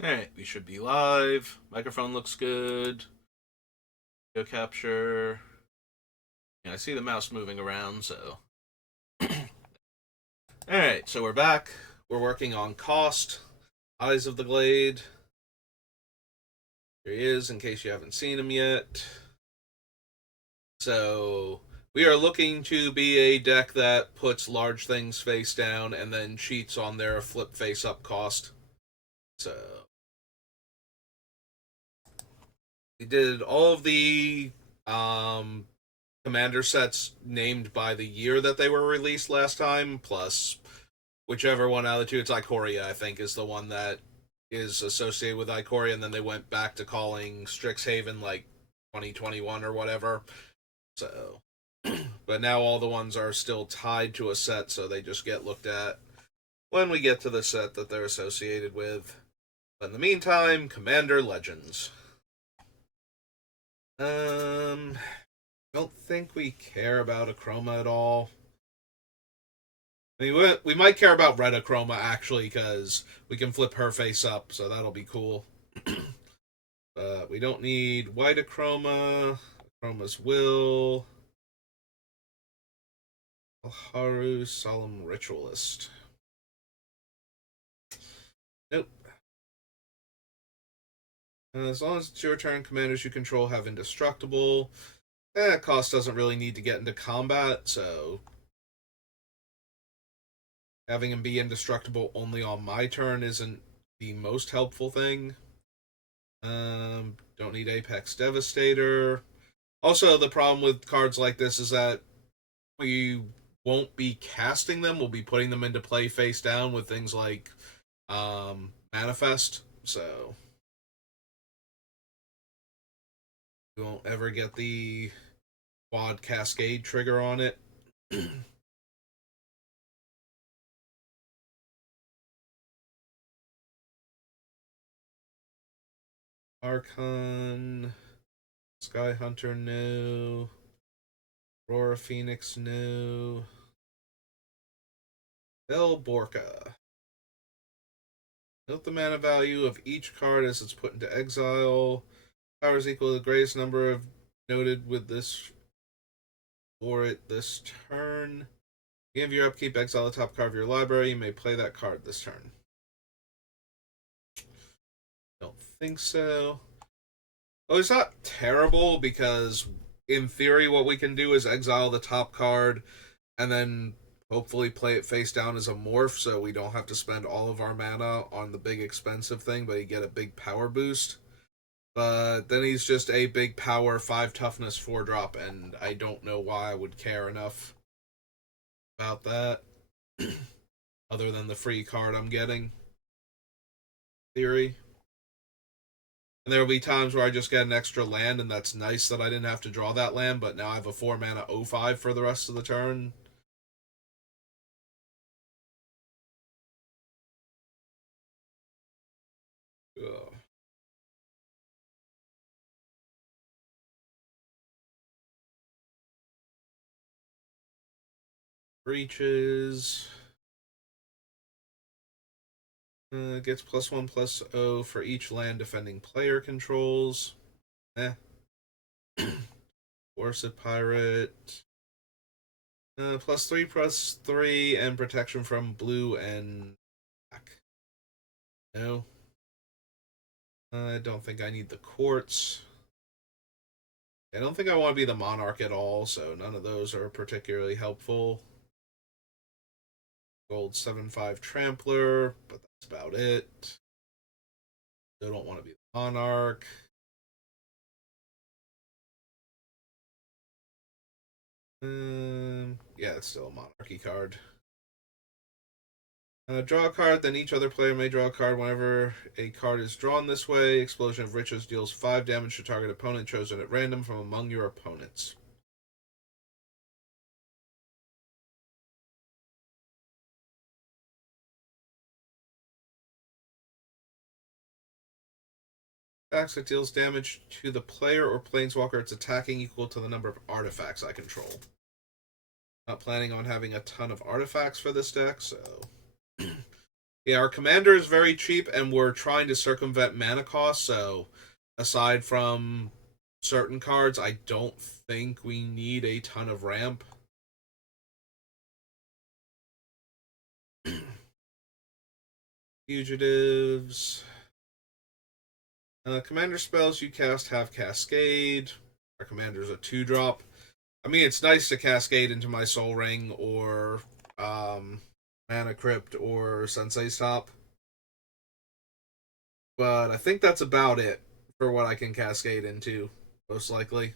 Alright, we should be live. Microphone looks good. Video capture. Yeah, I see the mouse moving around, so. Alright, so we're back. We're working on Kaust, Eyes of the Glade. Here he is, in case you haven't seen him yet. So, we are looking to be a deck that puts large things face down and then cheats on their flip face up cost. So, we did all of the um, commander sets named by the year that they were released last time, plus whichever one out of the two. It's Ikoria, I think, is the one that is associated with Ikoria, and then they went back to calling Strixhaven like 2021 or whatever. So, but now all the ones are still tied to a set, so they just get looked at when we get to the set that they're associated with. But in the meantime, Commander Legends. Um, don't think we care about Achroma at all. I mean, we might care about Retachroma actually, because we can flip her face up, so that'll be cool. But we don't need White Achroma. Achroma's Will. Alharu, Solemn Ritualist. Nope. As long as it's your turn, commanders you control have Indestructible. Cost doesn't really need to get into combat, so having him be indestructible only on my turn isn't the most helpful thing. Don't need Apex Devastator. Also, the problem with cards like this is that we won't be casting them. We'll be putting them into play face down with things like Manifest. So we won't ever get the quad cascade trigger on it. Archon, Sky Hunter, no. Aurora Phoenix, no. Bell Borka. Note the mana value of each card as it's put into exile. Power is equal to the greatest number of noted with this for it this turn. Give your upkeep, exile the top card of your library. You may play that card this turn. Don't think so. Oh, it's not terrible because, in theory, what we can do is exile the top card and then hopefully play it face down as a morph so we don't have to spend all of our mana on the big expensive thing, but you get a big power boost. But then he's just a big power 5 toughness 4 drop, and I don't know why I would care enough about that. Other than the free card I'm getting. Theory. And there will be times where I just get an extra land, and that's nice that I didn't have to draw that land, but now I have a 4 mana 05 for the rest of the turn. Ugh. Breaches. Gets +1/+0 for each land defending player controls. Eh. Worship Pirate. +3/+3 and protection from blue and black. No. I don't think I need the quartz. I don't think I want to be the monarch at all, so none of those are particularly helpful. Gold 7/5 Trampler, but that's about it. Still don't want to be the monarch. Yeah, it's still a monarchy card. Draw a card, then each other player may draw a card whenever a card is drawn this way. Explosion of Riches deals 5 damage to target opponent chosen at random from among your opponents. Attacks it deals damage to the player or planeswalker it's attacking equal to the number of artifacts I control. Not planning on having a ton of artifacts for this deck, so Yeah, our commander is very cheap, and we're trying to circumvent mana cost. So, aside from certain cards, I don't think we need a ton of ramp. Fugitives. Commander spells you cast have Cascade. Our commander's a 2-drop. I mean, it's nice to Cascade into my Soul Ring or Mana Crypt or Sensei Stop. But I think that's about it for what I can Cascade into, most likely.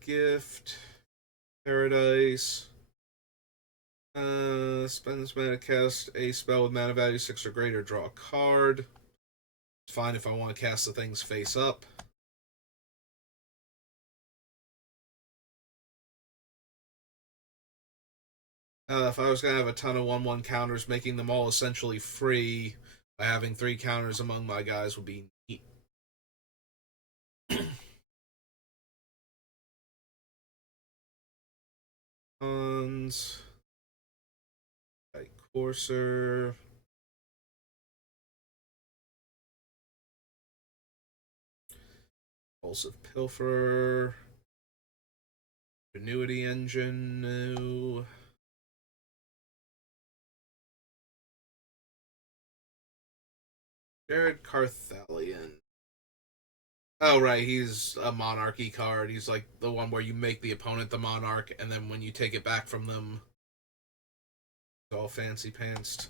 Gift. Paradise. Spend this mana to cast a spell with mana value 6 or greater, draw a card. It's fine if I want to cast the things face up. If I was going to have a ton of 1/1 counters, making them all essentially free by having 3 counters among my guys would be neat. Cons. Right, Courser. Impulsive Pilferer. Annuity Engine. No. Jared Carthalion. Oh, right, he's a monarchy card. He's like the one where you make the opponent the monarch, and then when you take it back from them, it's all fancy pantsed.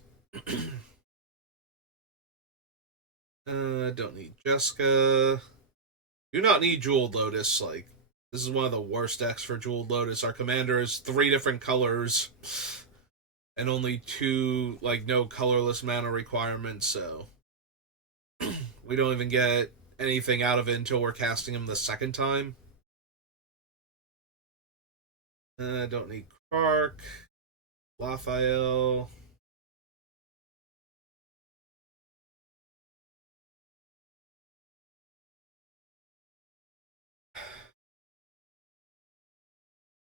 Don't need Jessica. Do not need Jeweled Lotus. Like, this is one of the worst decks for Jeweled Lotus. Our commander is 3 different colors and only 2, like, no colorless mana requirements, so we don't even get anything out of it until we're casting him the second time. Don't need Clark. Raphael.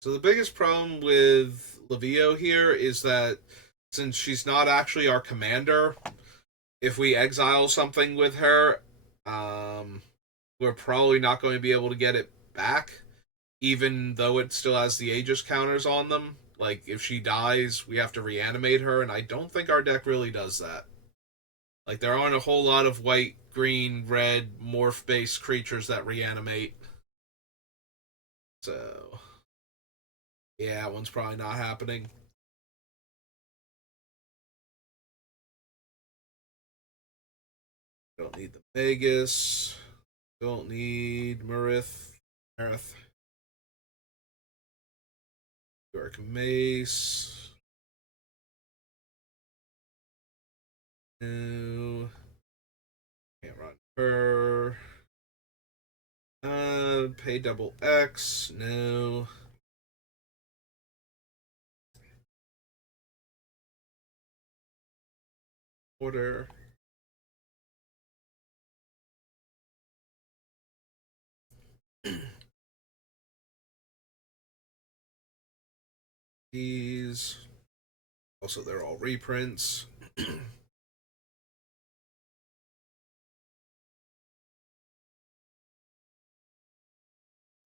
So the biggest problem with Levio here is that since she's not actually our commander, if we exile something with her, we're probably not going to be able to get it back, even though it still has the Aegis counters on them. Like, if she dies, we have to reanimate her, and I don't think our deck really does that. Like, there aren't a whole lot of white, green, red, morph based creatures that reanimate. So, yeah, that one's probably not happening. Don't need the Vegas. Don't need Marith. Marith. York Mace. No. Can't run her. Pay double X. No. Order. These. Also, they're all reprints. The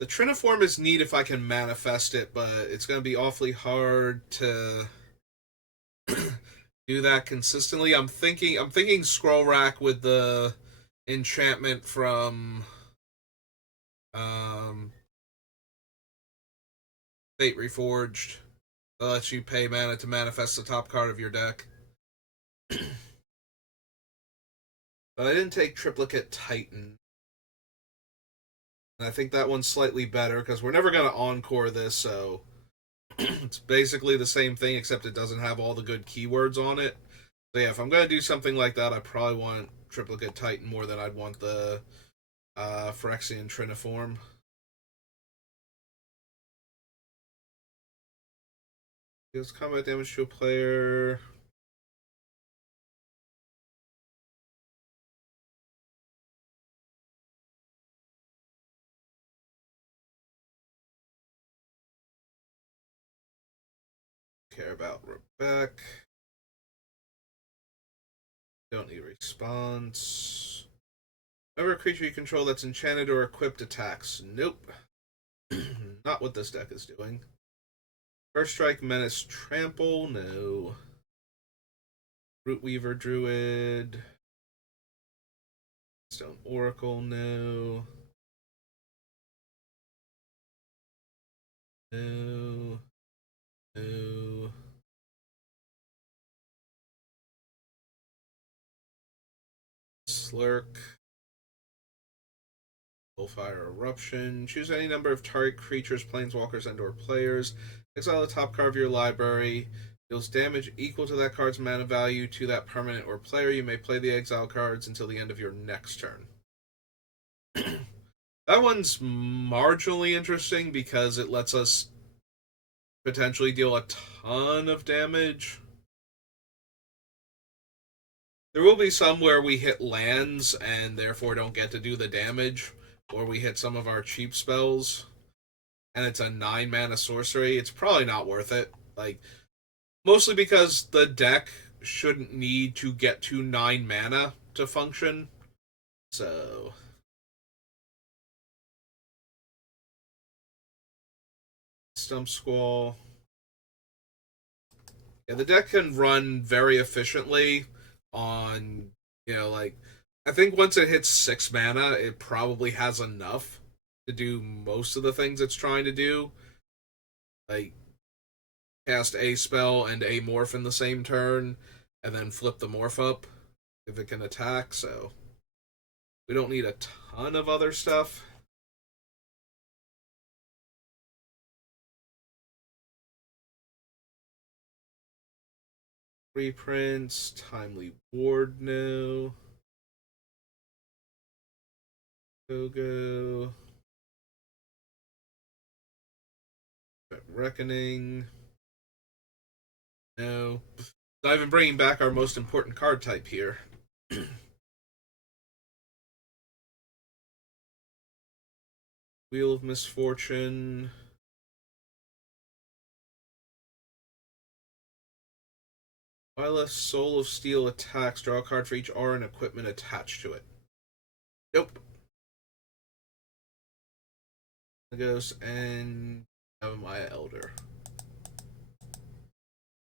Triniform is neat if I can manifest it, but it's going to be awfully hard to do that consistently. I'm thinking Scroll Rack with the enchantment from um, Fate Reforged that lets you pay mana to manifest the top card of your deck. But I didn't take Triplicate Titan. And I think that one's slightly better because we're never going to encore this, so it's basically the same thing except it doesn't have all the good keywords on it. So yeah, if I'm going to do something like that, I probably want Triplicate Titan more than I'd want the Phyrexian Triniform. Deals combat damage to a player. care about Rebecca. Don't need response. Whenever a creature you control that's enchanted or equipped attacks. Nope. Not what this deck is doing. First Strike, Menace, Trample. No. Rootweaver, Druid. Stone Oracle. No. No. No. Slurk. Bullfire Eruption. Choose any number of target creatures, planeswalkers, and/or players. Exile the top card of your library. Deals damage equal to that card's mana value to that permanent or player. You may play the exile cards until the end of your next turn. That one's marginally interesting because it lets us potentially deal a ton of damage. There will be some where we hit lands and therefore don't get to do the damage, or we hit some of our cheap spells, and it's a 9 mana sorcery. It's probably not worth it. Like, mostly because the deck shouldn't need to get to 9 mana to function. So, Stump Squall. Yeah, the deck can run very efficiently on, like, I think once it hits 6 mana, it probably has enough to do most of the things it's trying to do. Like, cast a spell and a morph in the same turn, and then flip the morph up if it can attack, so we don't need a ton of other stuff. Reprints, Timely Ward, no. Go. Reckoning, no. Not even bringing back our most important card type here. Wheel of Misfortune. While a Soul of Steel attacks, draw a card for each aura and equipment attached to it. Nope. Ghost and Maya Elder.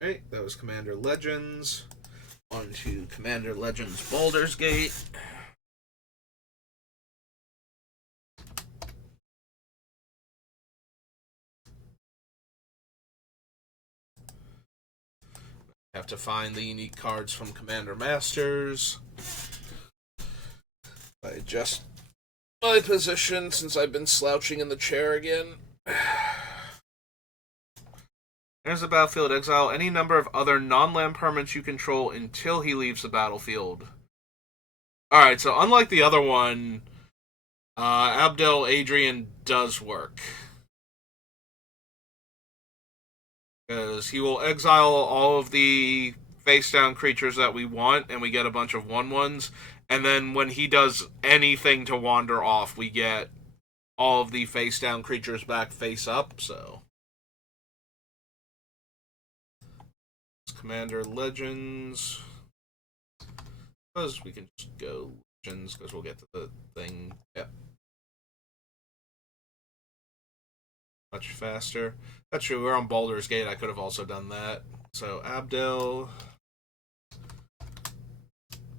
Alright, that was Commander Legends. On to Commander Legends Baldur's Gate. Have to find the unique cards from Commander Masters. I adjust my position since I've been slouching in the chair again. There's the battlefield. Exile any number of other non-land permanents you control until he leaves the battlefield. Alright, so unlike the other one, Abdel Adrian does work. Because he will exile all of the face-down creatures that we want, and we get a bunch of 1/1s. And then when he does anything to wander off, we get all of the face-down creatures back face-up, so... Commander Legends. Because we can just go Legends, because we'll get to the thing. Yep. Much faster. That's true, we're on Baldur's Gate, I could have also done that. So, Abdel.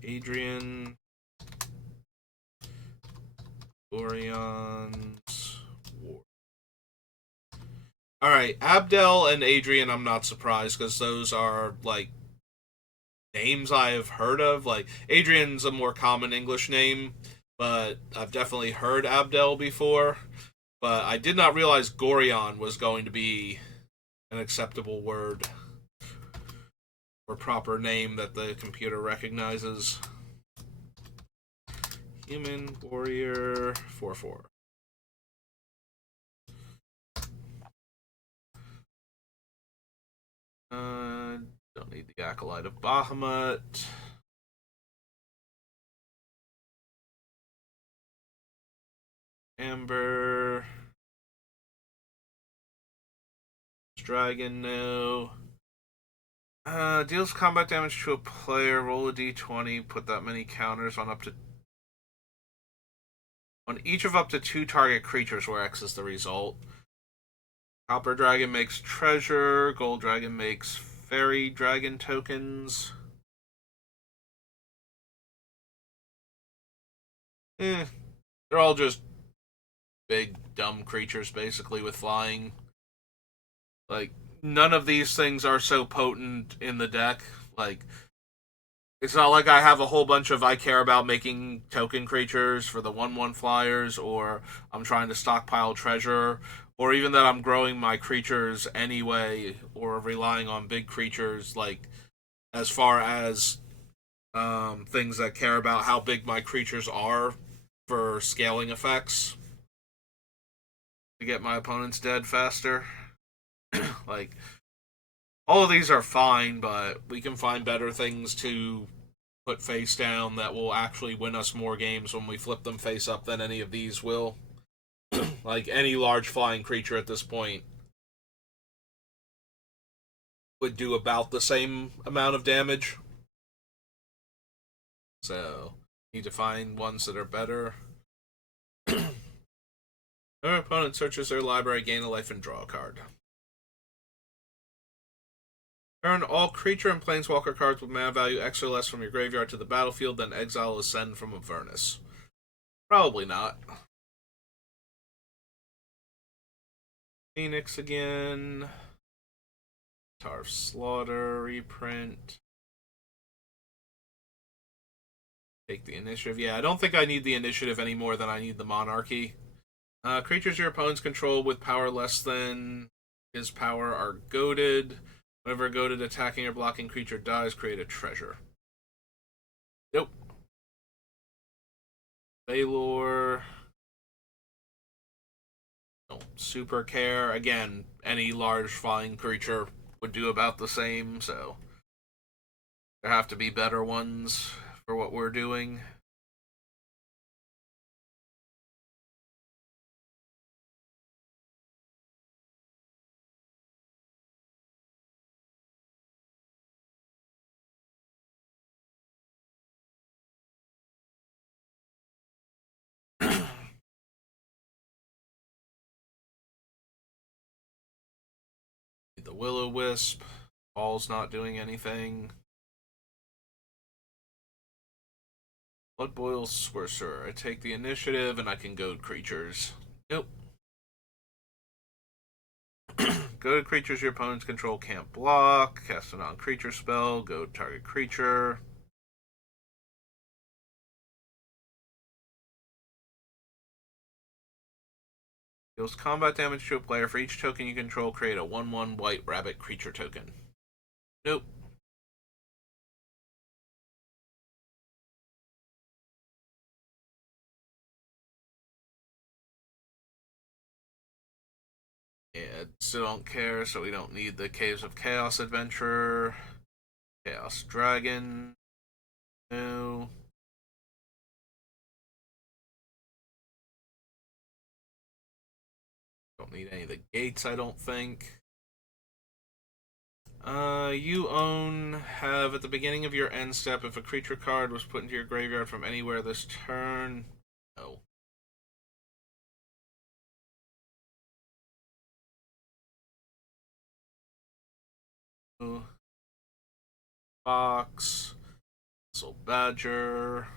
Adrian. Orion's War. Alright, Abdel and Adrian, I'm not surprised, because those are, like, names I have heard of. Like, Adrian's a more common English name, but I've definitely heard Abdel before. But I did not realize Gorion was going to be an acceptable word or proper name that the computer recognizes. Human Warrior 4/4. Don't need the Acolyte of Bahamut. Amber. Dragon, no. Deals combat damage to a player. Roll a d20. Put that many counters on each of up to 2 target creatures, where X is the result. Copper Dragon makes treasure. Gold Dragon makes fairy dragon tokens. They're all just big dumb creatures, basically, with flying. Like, none of these things are so potent in the deck. Like, it's not like I have a whole bunch of I care about making token creatures for the 1/1 flyers, or I'm trying to stockpile treasure, or even that I'm growing my creatures anyway, or relying on big creatures, like, as far as things that care about how big my creatures are for scaling effects to get my opponents dead faster. Like, all of these are fine, but we can find better things to put face down that will actually win us more games when we flip them face up than any of these will. Like, any large flying creature at this point would do about the same amount of damage. So, need to find ones that are better. Our opponent searches their library, gain a life, and draw a card. Turn all creature and planeswalker cards with mana value X or less from your graveyard to the battlefield, then exile Ascend from Avernus. Probably not. Phoenix again. Tarf Slaughter, reprint. Take the initiative. Yeah, I don't think I need the initiative any more than I need the monarchy. Creatures your opponents control with power less than his power are goaded. Whenever a goaded attacking or blocking creature dies, create a treasure. Nope. Valor. Don't super care. Again, any large flying creature would do about the same, so there have to be better ones for what we're doing. The Will-O-Wisp. Ball's not doing anything. Blood Boil Sorcerer. I take the initiative and I can goad creatures. Nope. Goaded creatures your opponents control can't block. Cast a non-creature spell. Goad target creature. Deals combat damage to a player. For each token you control, create a 1/1 white rabbit creature token. Nope. Yeah, still don't care, so we don't need the Caves of Chaos Adventurer. Chaos Dragon. No. Don't need any of the gates, I don't think. You have at the beginning of your end step, if a creature card was put into your graveyard from anywhere this turn. No. Fox. Soul Badger.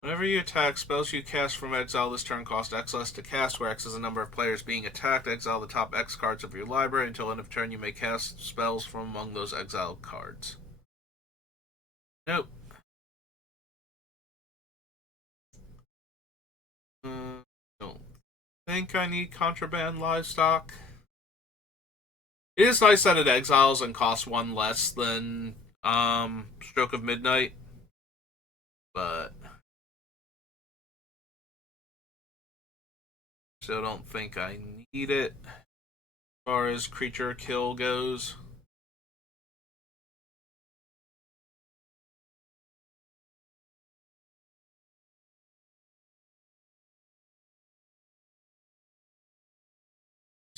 Whenever you attack, spells you cast from exile this turn cost X less to cast, where X is the number of players being attacked. Exile the top X cards of your library. Until end of turn, you may cast spells from among those exiled cards. Nope. Don't think I need contraband livestock. It is nice that it exiles and costs 1 less than Stroke of Midnight, but still don't think I need it as far as creature kill goes.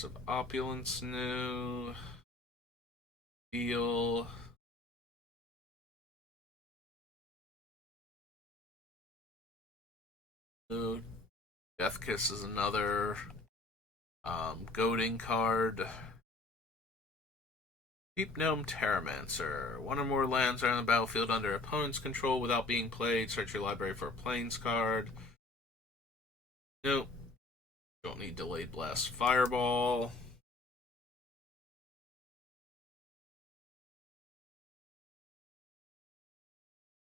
Of opulence new. Deal. New. Death Kiss is another. Goading card. Deep Gnome Terramancer. One or more lands are on the battlefield under opponent's control without being played. Search your library for a plains card. Nope. Don't need Delayed Blast Fireball.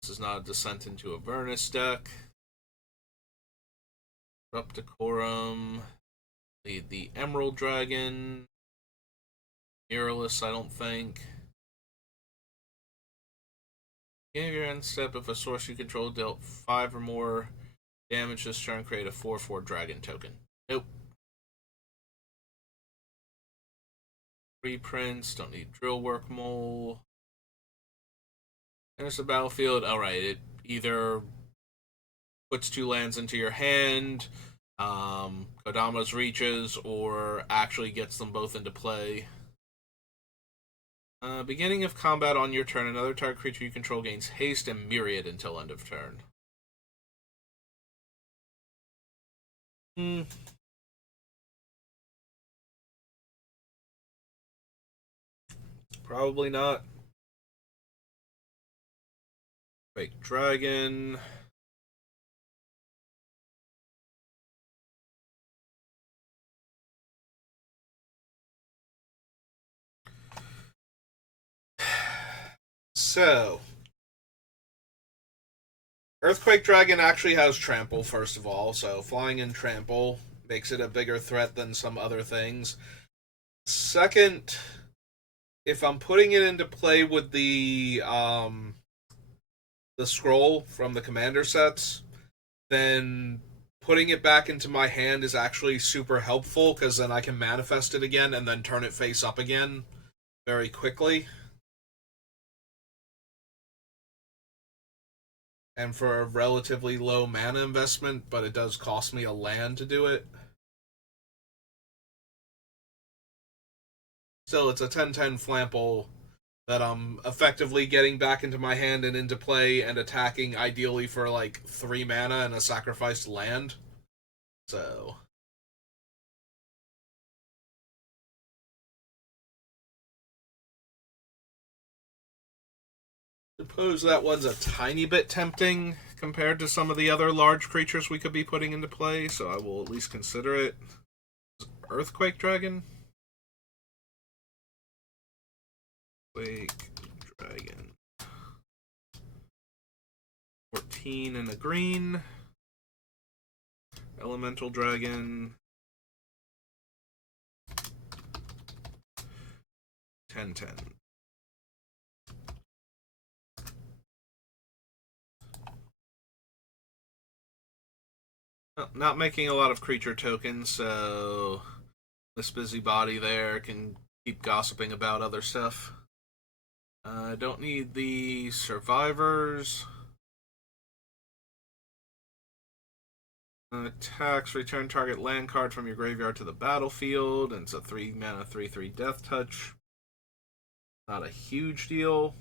This is not a Descent into Avernus deck. Corrupt Decorum. Lead the Emerald Dragon. Mirrorless, I don't think. Beginning of your end step, if a source you control dealt 5 or more damage this turn, create a 4/4 dragon token. Nope. Reprints, don't need Drill Work Mole. There's the battlefield. Alright, it either puts 2 lands into your hand, Kodama's Reaches, or actually gets them both into play. Beginning of combat on your turn, another target creature you control gains haste and myriad until end of turn. Probably not. Fake Dragon. So, Earthquake Dragon actually has Trample, first of all, so flying in Trample makes it a bigger threat than some other things. Second, if I'm putting it into play with the scroll from the commander sets, then putting it back into my hand is actually super helpful, because then I can manifest it again and then turn it face up again very quickly. And for a relatively low mana investment, but it does cost me a land to do it. Still, it's a 10/10 Flample that I'm effectively getting back into my hand and into play and attacking ideally for like 3 mana and a sacrificed land. So, suppose that one's a tiny bit tempting compared to some of the other large creatures we could be putting into play, so I will at least consider it. Earthquake Dragon? Quake Dragon. 14 and a green. Elemental Dragon. 10/10. Not making a lot of creature tokens, so this busybody there can keep gossiping about other stuff. I don't need the survivors. Attacks, return target land card from your graveyard to the battlefield, and it's a 3 mana 3/3 death touch. Not a huge deal.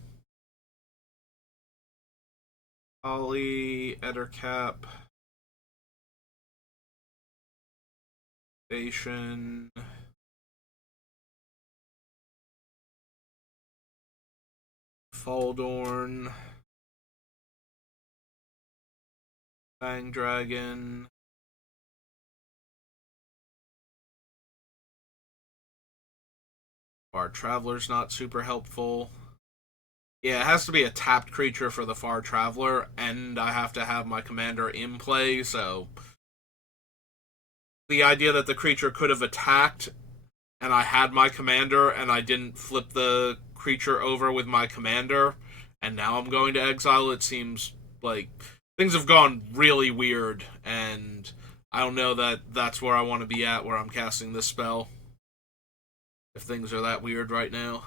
Ollie, Ettercap. Station. Faldorn. Fang Dragon. Far Traveler's not super helpful. Yeah, it has to be a tapped creature for the Far Traveler, and I have to have my commander in play, so the idea that the creature could have attacked and I had my commander and I didn't flip the creature over with my commander and now I'm going to exile, it seems like things have gone really weird, and I don't know that that's where I want to be at where I'm casting this spell. If things are that weird right now.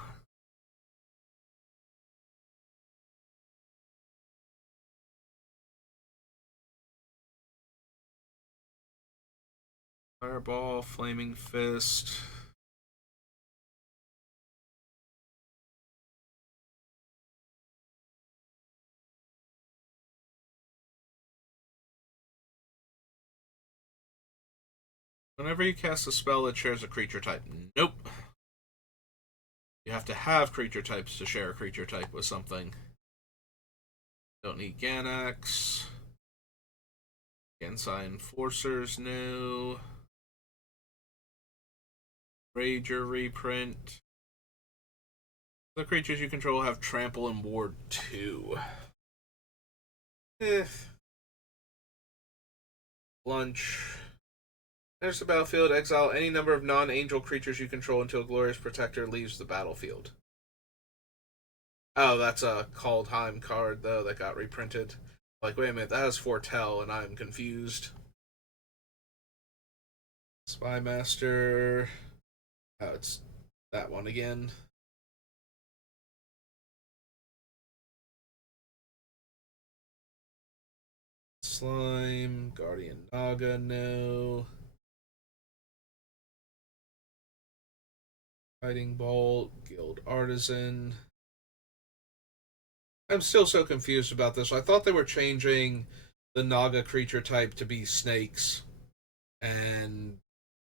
Fireball, Flaming Fist. Whenever you cast a spell that shares a creature type. Nope. You have to have creature types to share a creature type with something. Don't need Ganax. Gansai Enforcers, no. Rager reprint. The creatures you control have Trample and Ward 2. Lunch. There's the battlefield. Exile any number of non-angel creatures you control until Glorious Protector leaves the battlefield. Oh, that's a Kaldheim card, though, that got reprinted. Like, wait a minute, that has Foretell, and I'm confused. Spy Master. Oh, it's that one again. Slime. Guardian Naga, no. Fighting Bolt. Guild Artisan. I'm still so confused about this. I thought they were changing the Naga creature type to be snakes. And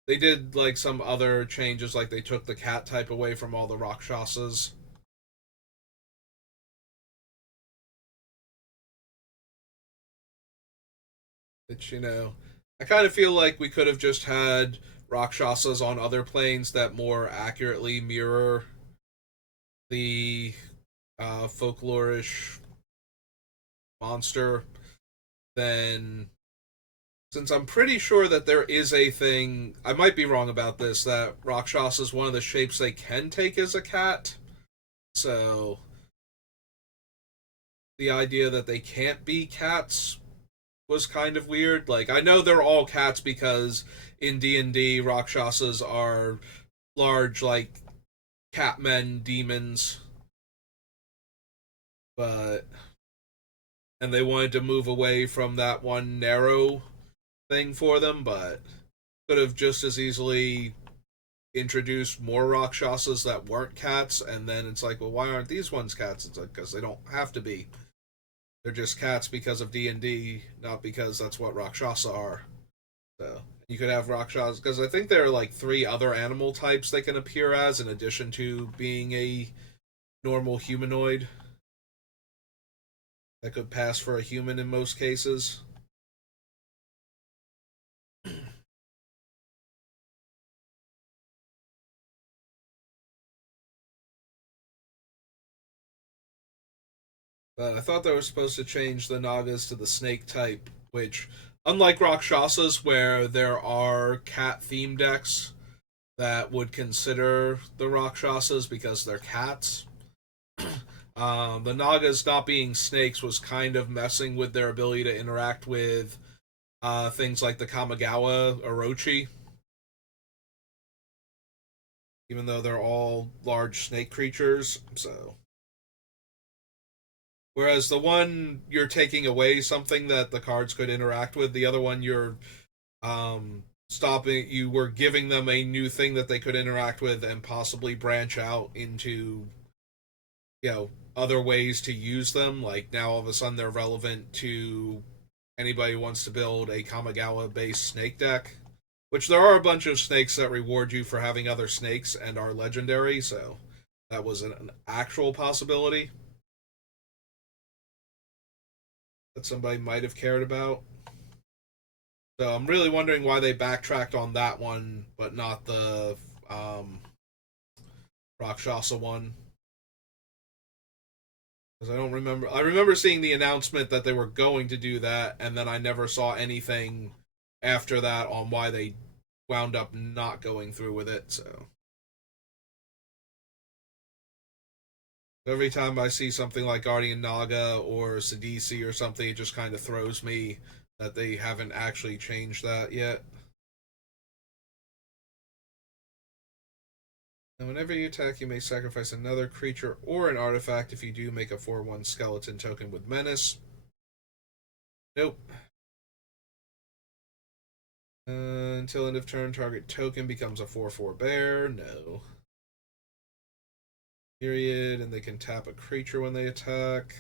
they did like some other changes, like they took the cat type away from all the Rakshasas. Which, I kind of feel like we could have just had Rakshasas on other planes that more accurately mirror the folklorish monster. Then, since I'm pretty sure that there is a thing, I might be wrong about this, that Rakshasa is one of the shapes they can take as a cat. So, the idea that they can't be cats was kind of weird. Like, I know they're all cats because in D&D, Rakshasas are large, like, catmen demons. But, and they wanted to move away from that one narrow thing for them, but could have just as easily introduced more Rakshasas that weren't cats, and then it's like, well, why aren't these ones cats? It's like, because they don't have to be. They're just cats because of D&D, not because that's what Rakshasa are. So you could have Rakshas, because I think there are like 3 other animal types they can appear as in addition to being a normal humanoid that could pass for a human in most cases. But I thought they were supposed to change the Nagas to the snake type, which, unlike Rakshasas, where there are cat theme decks that would consider the Rakshasas because they're cats, the Nagas not being snakes was kind of messing with their ability to interact with things like the Kamigawa Orochi, even though they're all large snake creatures. So, whereas the one you're taking away something that the cards could interact with, the other one you're stopping. You were giving them a new thing that they could interact with and possibly branch out into, other ways to use them. Like now, all of a sudden, they're relevant to anybody who wants to build a Kamigawa based snake deck, which there are a bunch of snakes that reward you for having other snakes and are legendary, so that was an actual possibility that somebody might have cared about. So I'm really wondering why they backtracked on that one, but not the Rakshasa one. Because I don't remember. I remember seeing the announcement that they were going to do that, and then I never saw anything after that on why they wound up not going through with it. So every time I see something like Guardian Naga or Sidisi or something, it just kind of throws me that they haven't actually changed that yet. And whenever you attack, you may sacrifice another creature or an artifact. If you do, make a 4/1 skeleton token with Menace. Nope. Until end of turn, target token becomes a 4/4 bear. No. Period. And they can tap a creature when they attack.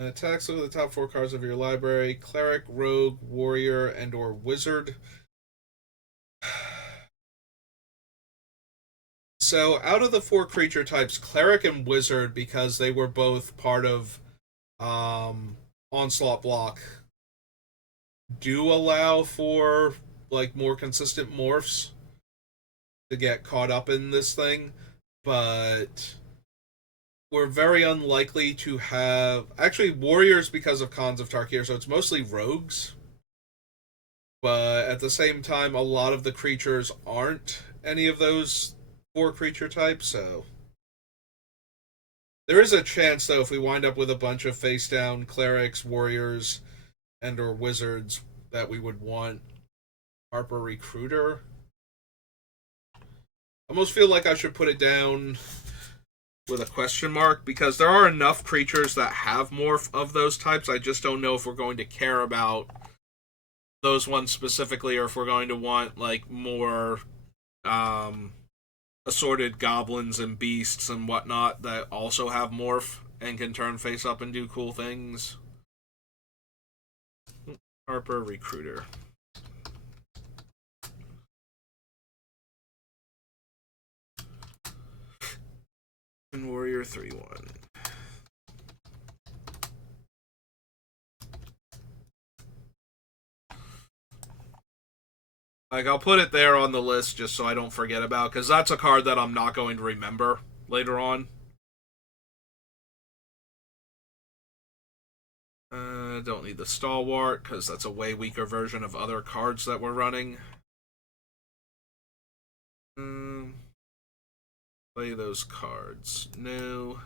Attacks, look at the top 4 cards of your library. Cleric, Rogue, Warrior, and or Wizard. So out of the 4 creature types, Cleric and Wizard, because they were both part of Onslaught block, do allow for like more consistent morphs to get caught up in this thing, but we're very unlikely to have actually warriors because of Khans of Tarkir, so it's mostly rogues. But at the same time, a lot of the creatures aren't any of those 4 creature types, so there is a chance though if we wind up with a bunch of face down clerics, warriors, and or wizards that we would want Harper Recruiter. I almost feel like I should put it down with a question mark because there are enough creatures that have morph of those types. I just don't know if we're going to care about those ones specifically or if we're going to want like more assorted goblins and beasts and whatnot that also have morph and can turn face up and do cool things. Harper Recruiter. And Warrior 3/1. Like, I'll put it there on the list just so I don't forget about, because that's a card that I'm not going to remember later on. Don't need the Stalwart, because that's a way weaker version of other cards that we're running. Play those cards. No.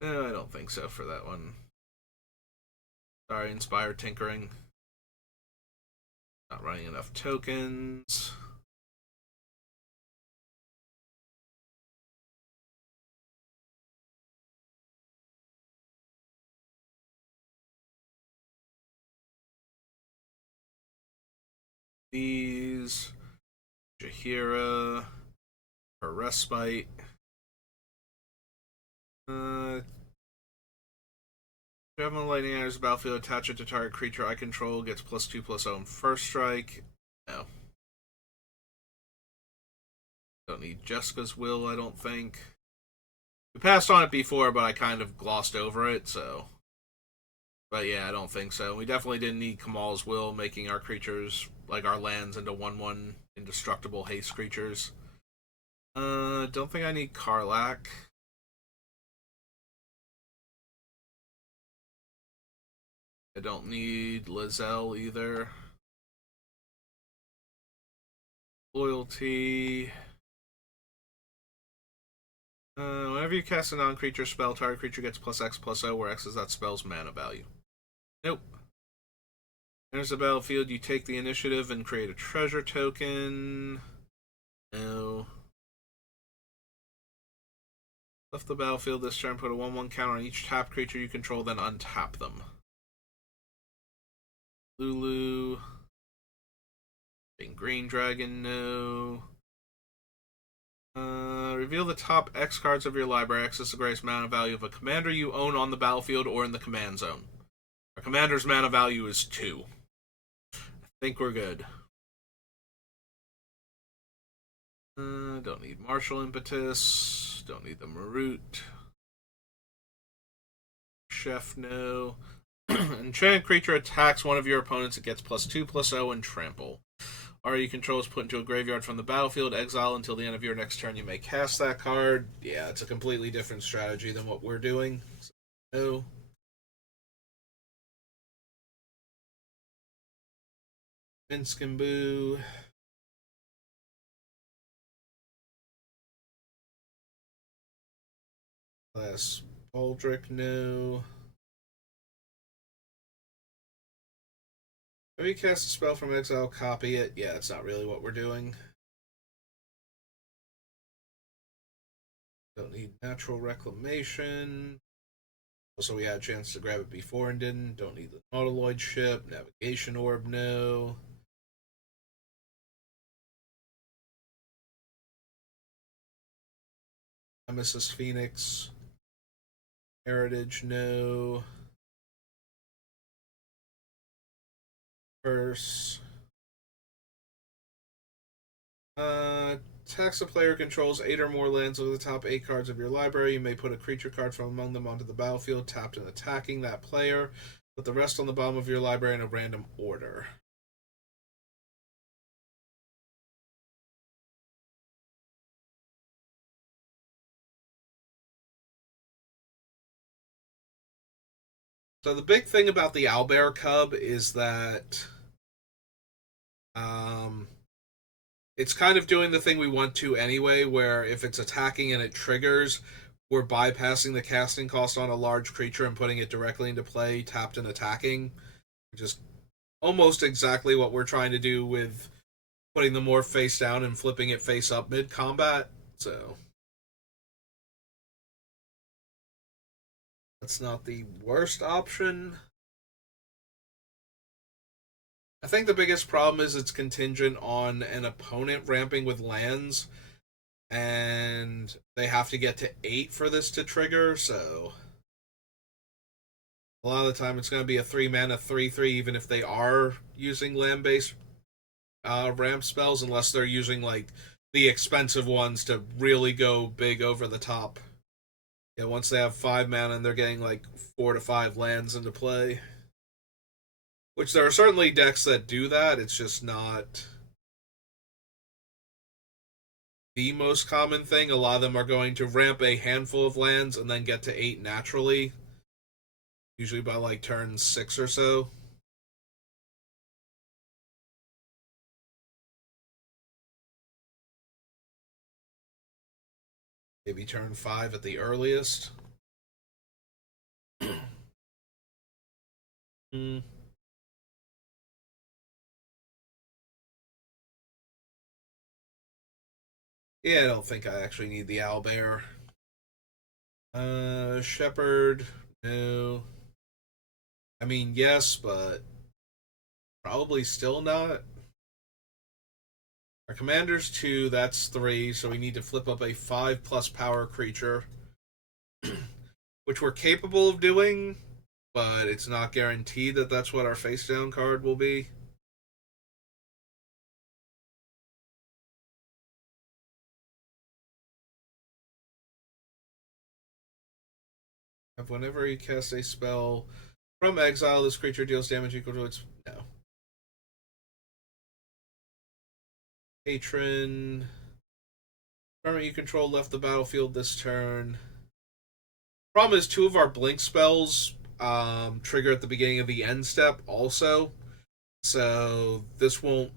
No, I don't think so for that one. Sorry, Inspire Tinkering. Not running enough tokens. These. Jaheira. Her Respite. Javelin Lightning enters the battlefield, attach it to target creature I control, gets +2/+0 in first strike. No. Don't need Jessica's Will, I don't think. We passed on it before, but I kind of glossed over it, so. But yeah, I don't think so. We definitely didn't need Kamal's Will, making our creatures, like our lands, into 1/1 indestructible haste creatures. Don't think I need Karlach. I don't need Lizelle either. Loyalty. Whenever you cast a non-creature spell, target creature gets +X/+0, where X is that spell's mana value. Nope. Enters the battlefield, you take the initiative and create a treasure token. No. Left the battlefield this turn, put a 1/1 counter on each tapped creature you control, then untap them. Lulu. Green Dragon, no. Reveal the top X cards of your library. X is the greatest mana value of a commander you own on the battlefield or in the command zone. Our commander's mana value is 2. I think we're good. Don't need Martial Impetus. Don't need the Marut. Chef, no. Enchanted creature attacks one of your opponents. It gets +2/+0 and trample. You control is put into a graveyard from the battlefield. Exile until the end of your next turn. You may cast that card. Yeah, it's a completely different strategy than what we're doing. So, no. Minskamboo. Last Baldric, no. If you cast a spell from exile, copy it. Yeah, that's not really what we're doing. Don't need Natural Reclamation. Also, we had a chance to grab it before and didn't. Don't need the Nautiloid ship. Navigation Orb, no. Nemesis Phoenix. Heritage, no. Curse. Tax a player controls 8 or more lands of the top 8 cards of your library. You may put a creature card from among them onto the battlefield, tapped and attacking that player. Put the rest on the bottom of your library in a random order. So the big thing about the Owlbear Cub is that um, it's kind of doing the thing we want to anyway, where if it's attacking and it triggers, we're bypassing the casting cost on a large creature and putting it directly into play, tapped and attacking. Just almost exactly what we're trying to do with putting the morph face down and flipping it face up mid combat. So that's not the worst option. I think the biggest problem is it's contingent on an opponent ramping with lands, and they have to get to 8 for this to trigger, so a lot of the time it's going to be a 3 mana 3/3, even if they are using land based ramp spells, unless they're using like the expensive ones to really go big over the top. Yeah, once they have 5 mana and they're getting like 4 to 5 lands into play. Which there are certainly decks that do that, it's just not the most common thing. A lot of them are going to ramp a handful of lands and then get to 8 naturally, usually by like turn 6 or so. Maybe turn 5 at the earliest. Hmm. Yeah, I don't think I actually need the owlbear. Shepherd, no. I mean, yes, but probably still not. Our commander's 2, that's 3, so we need to flip up a 5 plus power creature, which we're capable of doing, but it's not guaranteed that that's what our face down card will be. Whenever you cast a spell from exile, this creature deals damage equal to its. No. Patron. Permanent you control left the battlefield this turn. Problem is, 2 of our blink spells trigger at the beginning of the end step also. So this won't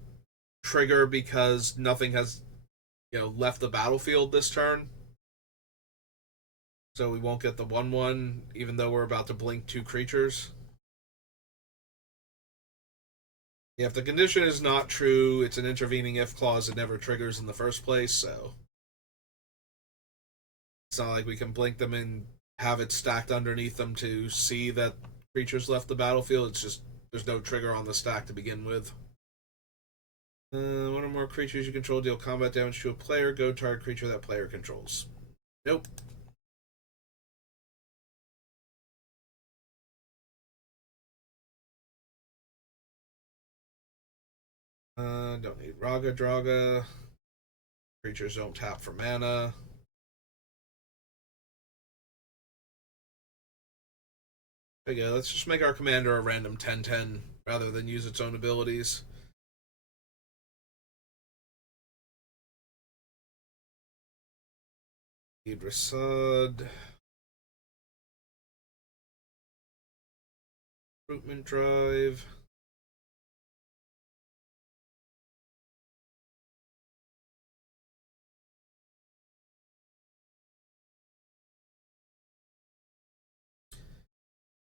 trigger because nothing has left the battlefield this turn. So we won't get the 1/1, even though we're about to blink 2 creatures. Yeah, if the condition is not true, it's an intervening if clause. It never triggers in the first place, so it's not like we can blink them and have it stacked underneath them to see that creatures left the battlefield. It's just there's no trigger on the stack to begin with. One or more creatures you control deal combat damage to a player. Go target creature that player controls. Nope. Don't need Raga Draga. Creatures don't tap for mana. There you go. Let's just make our commander a random 10/10 rather than use its own abilities. Need Rasad. Recruitment Drive.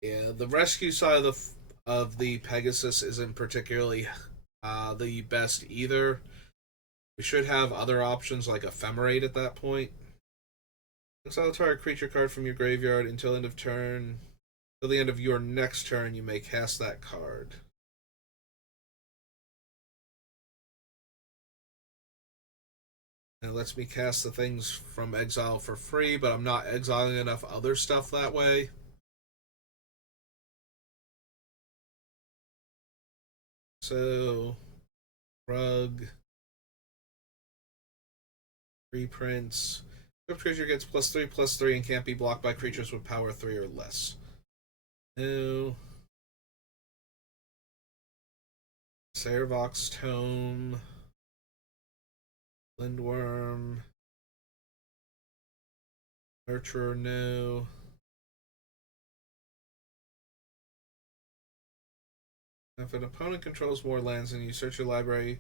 Yeah, the rescue side of the Pegasus isn't particularly the best either. We should have other options like Ephemerate at that point. Exile a target creature card from your graveyard until end of turn. Till the end of your next turn, you may cast that card. And it lets me cast the things from exile for free, but I'm not exiling enough other stuff that way. So, rug, reprints. Equipped creature gets +3/+3 and can't be blocked by creatures with power 3 or less. No. Saravox Tome. Lindworm. Nurturer, no. If an opponent controls more lands and you search your library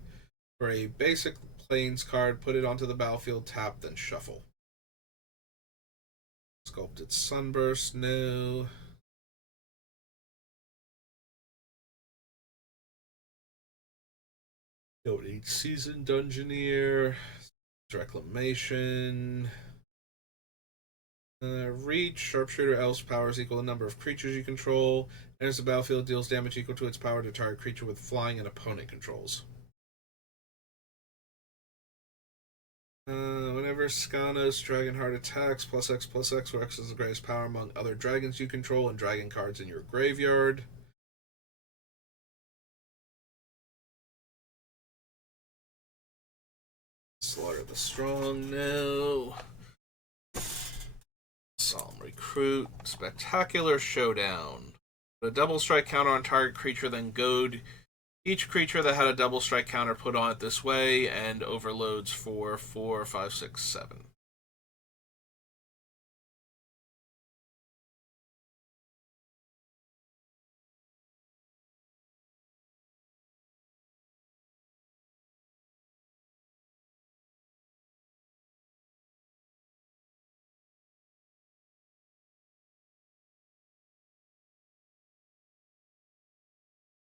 for a basic plains card, put it onto the battlefield, tap, then shuffle. Sculpted Sunburst, no. Don't need Seasoned Dungeoneer. Reclamation. Reach, Sharpshooter Elf's powers equal the number of creatures you control. Enters the battlefield, deals damage equal to its power to target creature with flying and opponent controls. Whenever Skanos Dragonheart attacks, +X/+X, where X is the greatest power among other dragons you control and dragon cards in your graveyard. Slaughter the Strong, no. Solemn Recruit, Spectacular Showdown. Put a double strike counter on target creature, then goad each creature that had a double strike counter put on it this way, and overloads for 4, 5, 6, 7.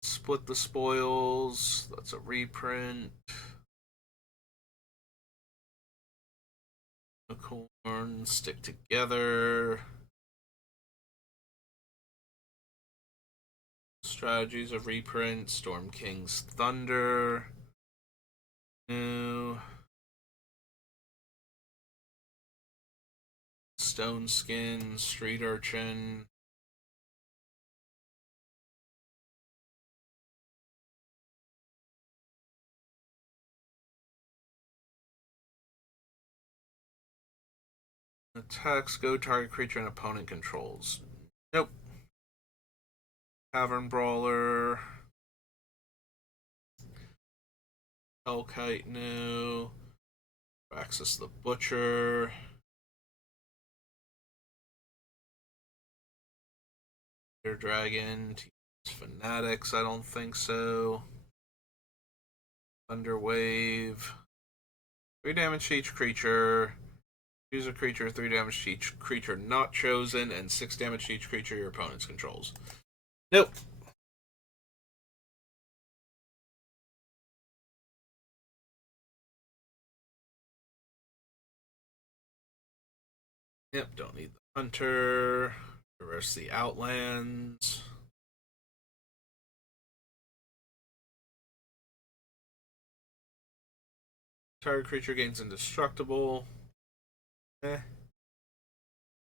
Split the Spoils, that's a reprint. Unicorn, Stick Together. Strategies of reprint, Storm King's Thunder. New. Stone Skin, Street Urchin. Attacks go target creature and opponent controls. Nope. Tavern Brawler. Hellkite, no. Access the Butcher. Dragon. Fanatics, I don't think so. Thunder Wave. 3 damage to each creature. Choose a creature, 3 damage to each creature not chosen, and 6 damage to each creature your opponent controls. Nope. Yep, don't need the Hunter. Reverse the Outlands. Target creature gains indestructible.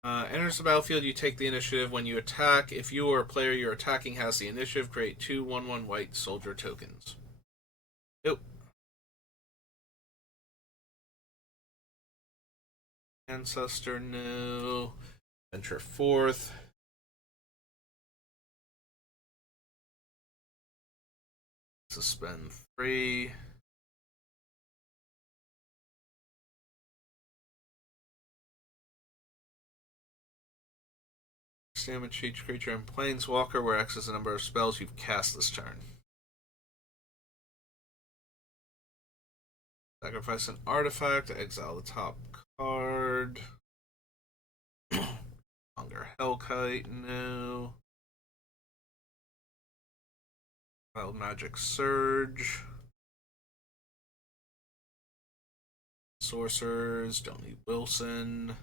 Enters the battlefield, you take the initiative when you attack. If you or a player you're attacking has the initiative, create 2 1/1 white soldier tokens. Nope. Ancestor, no. Venture forth. Suspend 3. Damage each creature in Planeswalker, where X is the number of spells you've cast this turn. Sacrifice an artifact, exile the top card. Hunger Hellkite, no. Wild Magic Surge. Sorcerers, don't need Wilson.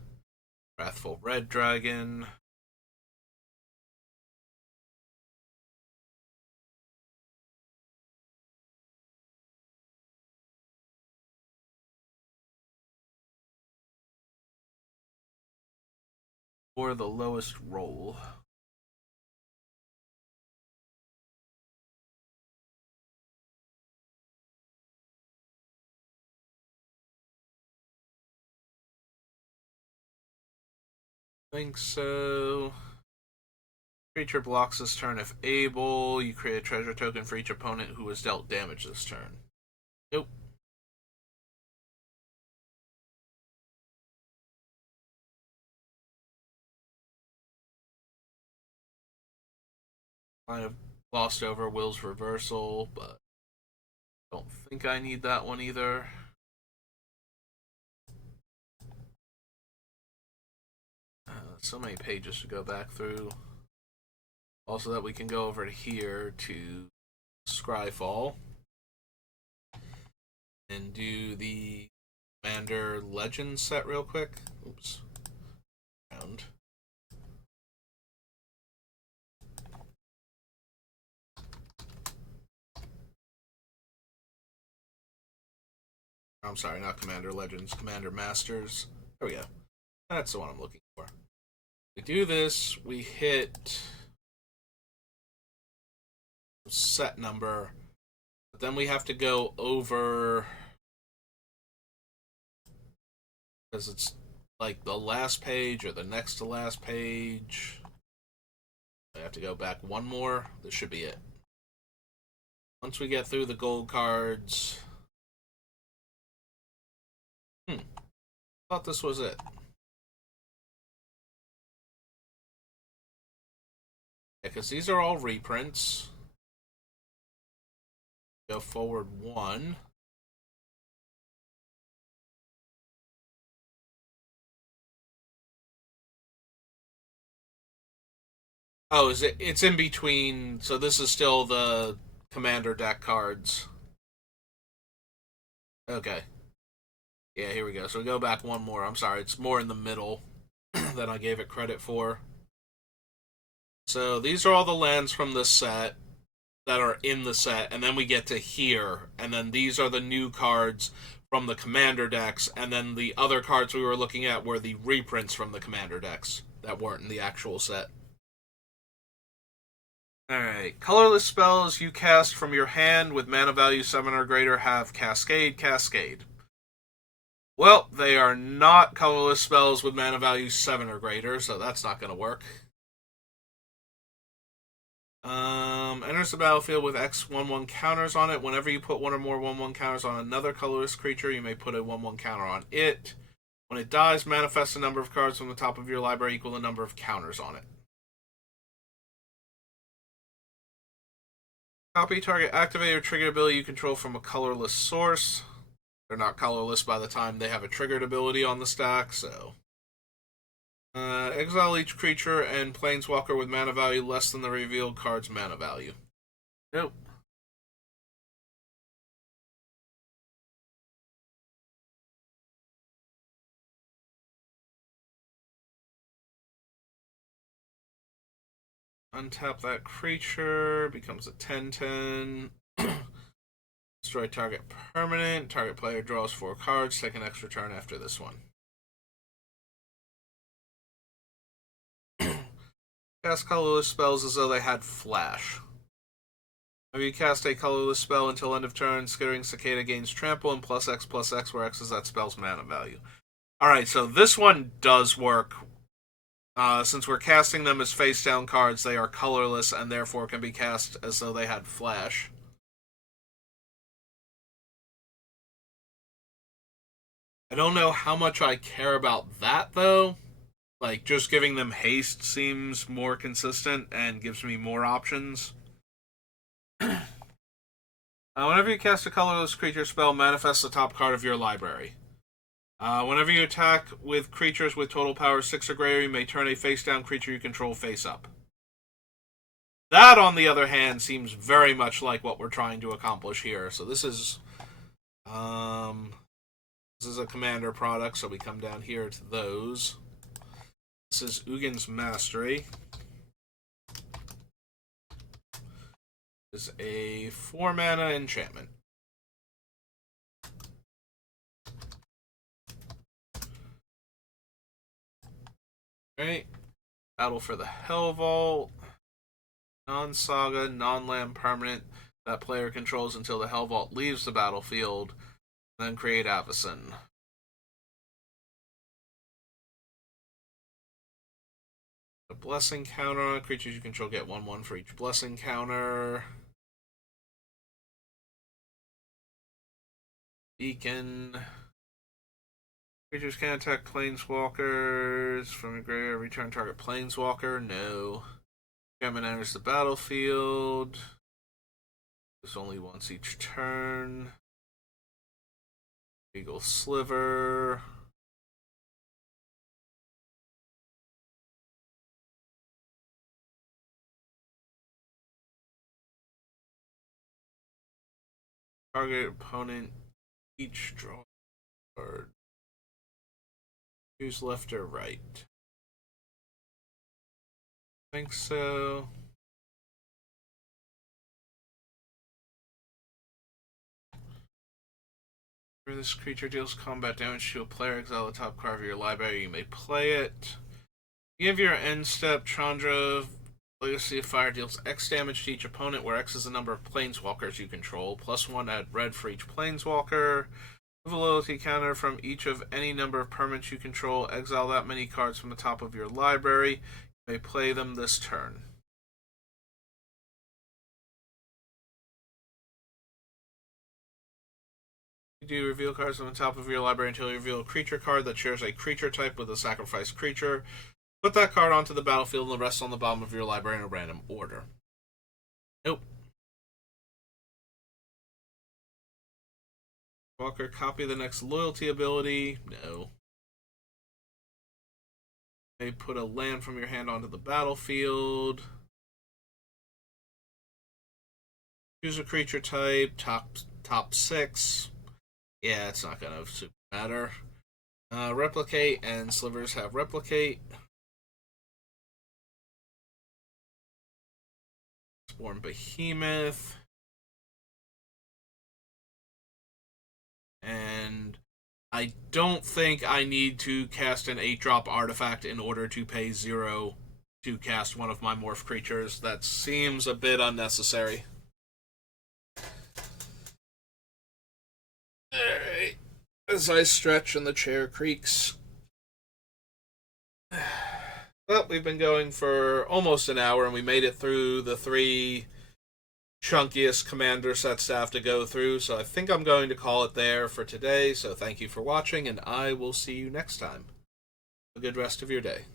Wrathful Red Dragon. or the lowest roll. I think so. Creature blocks this turn if able. You create a treasure token for each opponent who was dealt damage this turn. Nope. I have glossed over Will's Reversal, but don't think I need that one either. So many pages to go back through. Also, that we can go over to here to Scryfall and do the Commander Legends set real quick. Oops. Round. I'm sorry, not Commander Legends, Commander Masters. There we go. That's the one I'm looking for. We do this, we hit set number, but then we have to go over, because it's like the last page or the next to last page. I have to go back one more. This should be it. Once we get through the gold cards. Thought this was it. Yeah, because these are all reprints. Go forward one. Oh, is it? It's in between. So this is still the commander deck cards. Okay. Yeah, here we go. So we go back one more. I'm sorry, it's more in the middle than I gave it credit for. So these are all the lands from this set that are in the set, and then we get to here, and then these are the new cards from the commander decks, and then the other cards we were looking at were the reprints from the commander decks that weren't in the actual set. Alright, colorless spells you cast from your hand with mana value 7 or greater have Cascade, Cascade. Well, they are not colorless spells with mana value 7 or greater, so that's not going to work. Enters the battlefield with X 1/1 counters on it. Whenever you put one or more 1/1 counters on another colorless creature, you may put a 1/1 counter on it. When it dies, manifest a number of cards from the top of your library equal the number of counters on it. Copy target activate or triggered ability you control from a colorless source. They're not colorless by the time they have a triggered ability on the stack, so. Exile each creature and planeswalker with mana value less than the revealed card's mana value. Nope. Untap that creature, becomes a 10/10. Destroy target permanent. Target player draws 4 cards. Take an extra turn after this one. Cast colorless spells as though they had flash. If you cast a colorless spell until end of turn, Skittering Cicada gains trample and +X/+X, where X is that spell's mana value. Alright, so this one does work. Since we're casting them as face down cards, they are colorless and therefore can be cast as though they had flash. I don't know how much I care about that, though. Like, just giving them haste seems more consistent and gives me more options. Whenever you cast a colorless creature spell, manifest the top card of your library. Whenever you attack with creatures with total power 6 or greater, you may turn a face-down creature you control face up. That, on the other hand, seems very much like what we're trying to accomplish here. So this is a commander product, so we come down here to those. This is Ugin's Mastery. This is a 4 mana enchantment. Right. Battle for the Hell Vault. Non-saga, non-land permanent that player controls until the Hell Vault leaves the battlefield. Then create Avacyn. A blessing counter on creatures you control get 1/1 for each blessing counter. Beacon. Creatures can attack planeswalkers from your graveyard. Return target planeswalker. No. Shaman enters the battlefield. It's only once each turn. Eagle Sliver. Target opponent each draw card. Choose left or right. I think so. If this creature deals combat damage to a player, exile the top card of your library, you may play it. Give your end step, Chandra Legacy of Fire deals X damage to each opponent, where X is the number of planeswalkers you control. +1 add red for each planeswalker. Move a loyalty counter from each of any number of permanents you control. Exile that many cards from the top of your library. You may play them this turn. You do reveal cards from the top of your library until you reveal a creature card that shares a creature type with a sacrificed creature. Put that card onto the battlefield and the rest on the bottom of your library in a random order. Nope. Walker, copy the next loyalty ability. No. They put a land from your hand onto the battlefield. Choose a creature type. Top 6. Yeah, it's not gonna super matter. Replicate, and slivers have replicate. Spawn Behemoth. And I don't think I need to cast an 8-drop artifact in order to pay 0 to cast one of my morph creatures. That seems a bit unnecessary. Alright. As I stretch and the chair creaks. Well, we've been going for almost an hour and we made it through the 3 chunkiest commander sets to have to go through, so I think I'm going to call it there for today. So thank you for watching, and I will see you next time. Have a good rest of your day.